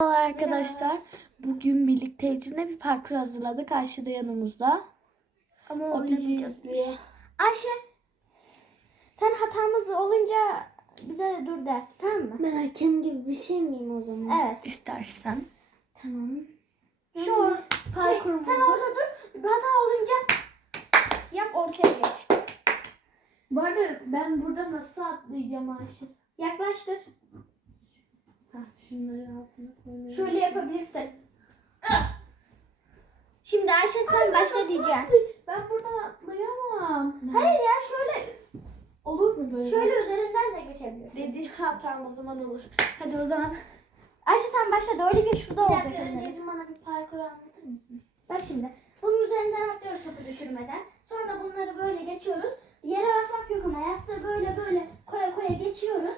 Merhaba arkadaşlar. Bugün birlikte Ece'ne bir parkur hazırladık. Ayşe de yanımızda. Ama O bizi izliyor. Ayşe sen hatamız olunca bize dur de tamam mı? Ben hakem gibi bir şey miyim o zaman? Evet. İstersen. Tamam. Şu şey, parkurumuzu- sen orada dur. Bir hata olunca yap ortaya geç. Bu arada ben burada nasıl atlayacağım Ayşe? Yaklaştır. Şunları altına. Şöyle yapabilirsin. Şimdi Ayşe sen başla diyeceğim. Ben buradan atlayamam. Hayır ya şöyle Olur mu böyle? şöyle üzerinden de geçebilirsin. Dediği hatam o zaman olur. Hadi o zaman. Ayşe sen başla da Olivia şurada Bir olacak. dakika önde. önceki bana bir parkur anlatır mısın? Bak şimdi. Bunun üzerinden atlıyoruz topu düşürmeden. Sonra bunları böyle geçiyoruz. Yere basmak yok ama yastığı böyle böyle koya koya geçiyoruz.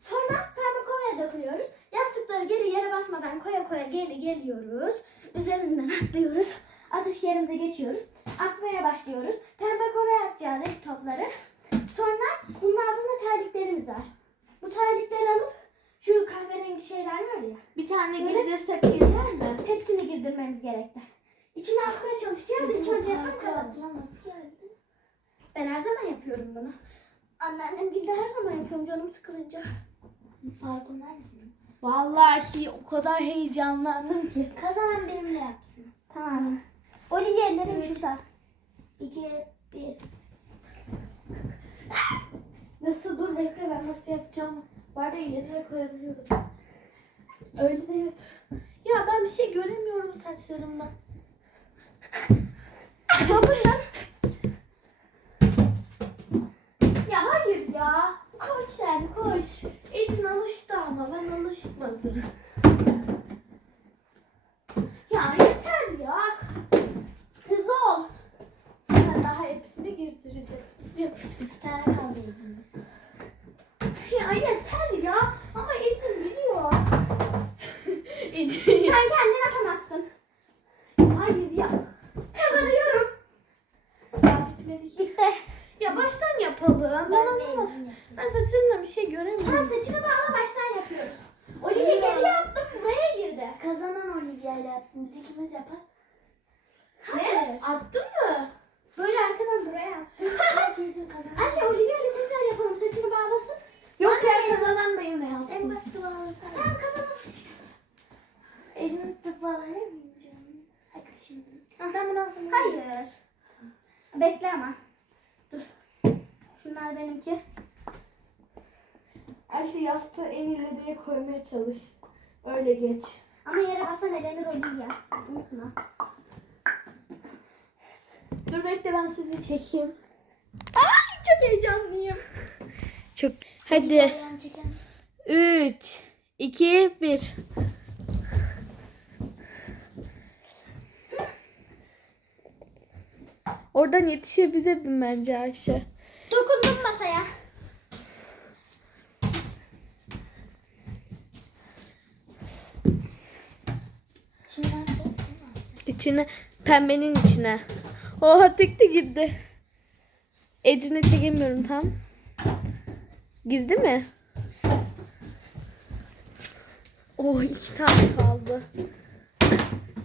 Sonra pembe kovaya dokunuyoruz. Yastıkları geri yere basmadan koya geri geliyoruz. Üzerinden atlıyoruz. Atış yerimize geçiyoruz. Atmaya başlıyoruz. Pembe kovaya atacağız ilk topları. Sonra bunun altında terliklerimiz var. Bu terlikleri alıp şu kahverengi şeyler var ya. Bir tane girdirsek geçer mi? Hepsini girdirmemiz gerekti. İçine atmaya çalışacağız. İlk önce yapan kazanır. atla nasıl geldi? Ben her zaman yapıyorum bunu. Anneannem de her zaman yapıyorum canım sıkılınca. Neredesin? Vallahi o kadar heyecanlandım ki. Kazanan benimle yapsın. Tamam. Olivia ellerim şurada. 2, 1. Nasıl dur bekle ben nasıl yapacağım. Bari ileriye koyabiliyorum. Öyle de evet. Ya ben bir şey göremiyorum saçlarımdan. Dokundum. ya hayır ya. Koş sen koş. Ecin alıştı ama ben alışmadım. Ya yeter ya. Hızlı ol. Ben daha hepsini girdireceğim. İki tane kaldı elimde. Ya yeter ya. Ama Ecin biliyor. Ecin Sen kendin atamazsın. Hayır ya. Kazanıyorum. Ya bitmedi ki. Bitti. Ya baştan yapalım. Ben, Ben de anlamadım. Ecin yapayım. Ben saçlarımla bir şey göremiyorum. Tamam saçını bağla baştan yapıyoruz. Olivia geriye attım buraya girdi. Kazanan Olivia ile yapsın. Biz ikimiz yapar. Ne? Attın mı? Böyle arkadan buraya attım. Ayşe Olivia ile tekrar yapalım saçını bağlasın. Yok ya kazanan yine yapsın. En başta bağlasana. Tamam kazanan. Ecin tıp bağlayabilir miyim canım? Arkadaşım. Ben bunu alsam. Hayır. Bekle ama. Dur. Şunlar benimki. Ayşe yastığı en ileriye koymaya çalış. Öyle geç. Ama yere basan elenir Olivia. Unutma. Dur bekle ben sizi çekeyim. Ay çok heyecanlıyım. Çok. Hadi. Ayağını çeken. 3, 2, 1. Oradan yetişebilirdim bence Ayşe. Dokundum masaya. Şimdi ne yapacağız? İçine, pembenin içine. Oha tek de girdi. Ecine çekemiyorum tam. Girdi mi? Oh iki tane kaldı.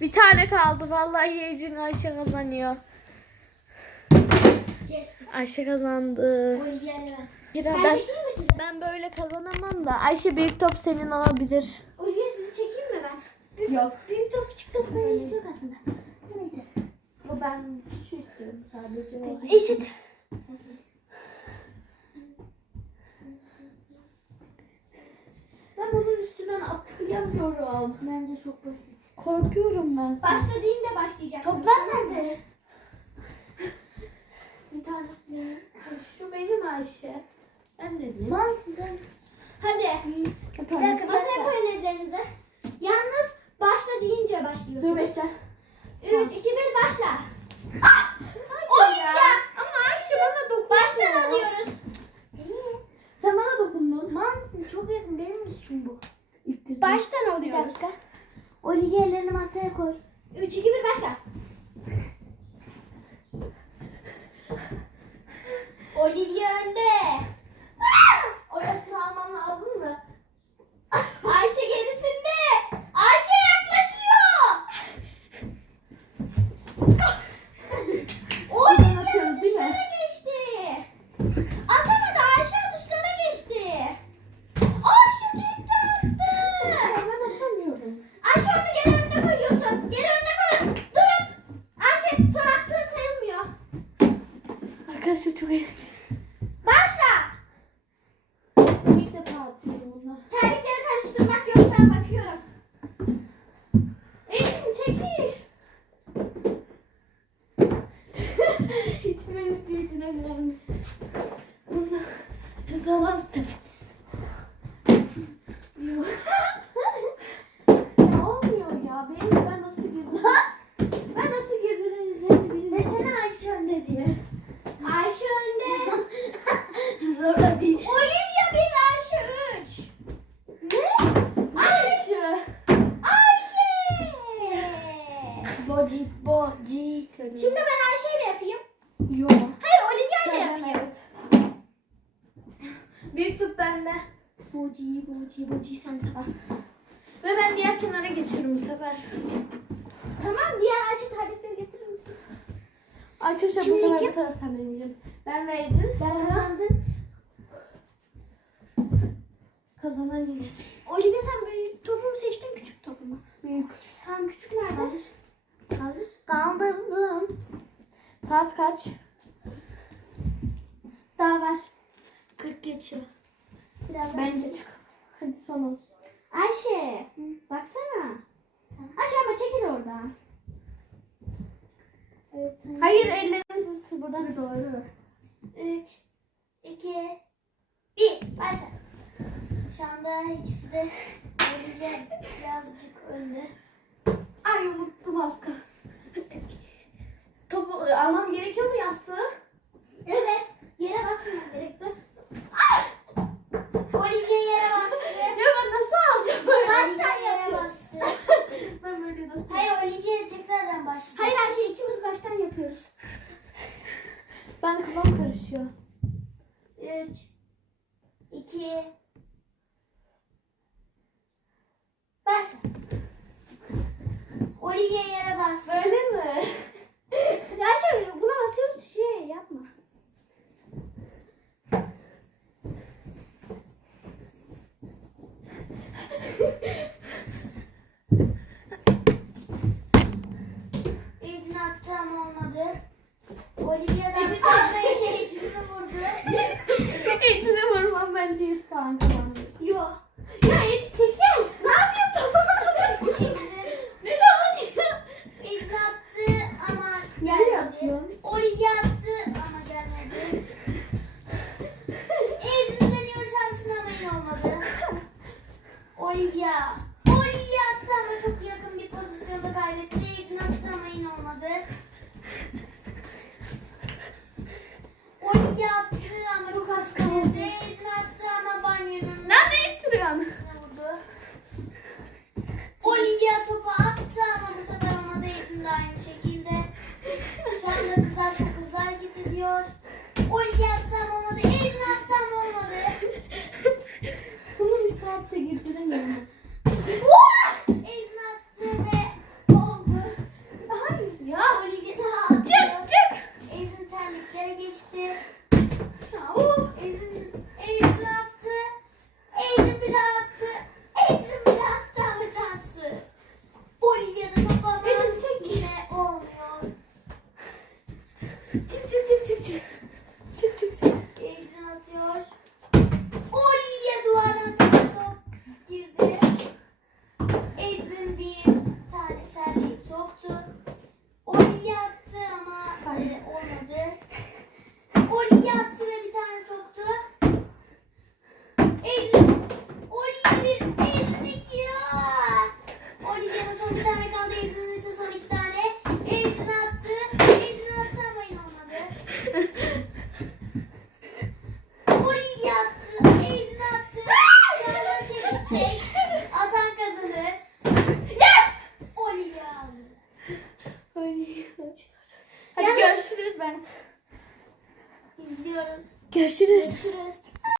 Bir tane kaldı. Vallahi Ecin Ayşe kazanıyor. Yes. Ayşe kazandı. İle ben. Ben, ben, böyle kazanamam da. Ayşe bir top senin alabilir. Olivia sizi çekeyim mi ben? Büyük, Yok. Büyük top küçük top böyle ilgisi yok aslında. Neyse. Yo, ben küçük istiyorum sadece. Eşit. Ben bunun üstünden atlayamıyorum. Bence çok basit. Korkuyorum ben. Başla deyince başlayacaksın. Toplar nerede? Bir tanesi benim. Şu benim Ayşe. Ben dedim. Lan size. Hadi. Bir dakika masaya koyun ellerinizi. Yalnız başla deyince Dur başlıyorsunuz. bekle. 3, 2, 1 başla. Hayır ya. Ama Ayşe bana dokundu. Baştan alıyoruz. Sen bana dokundun. Mansın çok yakın benim suçum bu? İttirdin. Baştan Bir alıyoruz. dakika. Olivia ellerini masaya koy. 3, 2, 1 başla. Olivia önde. benim ya olmuyor ya. Benim ben nasıl girdim? ben nasıl girdirileceğini bilmiyorum. Desene Ayşe önde diye. Ayşe önde. Zorla. Boci, boci, boci sen tamam. Ve ben diğer kenara geçiyorum bu sefer. Tamam diğer Ayşe tabletleri getirir misin? Arkadaşlar Şimdi bu sefer kim? bu taraftan deneyeceğim. Ben ve Ecin. Ben Sonra kazandım. kazanan yine. Olivia sen büyük topu mu seçtin küçük topu mu? Büyük. Tamam küçük nerede? Kaldır. Kaldır. Kaldırdım. Saat kaç? Daha ver. 40 geçiyor. Bence çık. Hadi son olsun. Ayşe. Baksana. Ayşe ama çekil oradan. Evet. Hayır ellerimizi tut buradan. Doğru. 3, 2, 1. Başla. Şu anda ikisi de Olivia birazcık önde. Ay unuttum az kalsın. Topu almam gerekiyor mu yastığı? Evet. Bas. Olivia yere bas. Böyle mi? ya şöyle buna basıyorsun şey yap.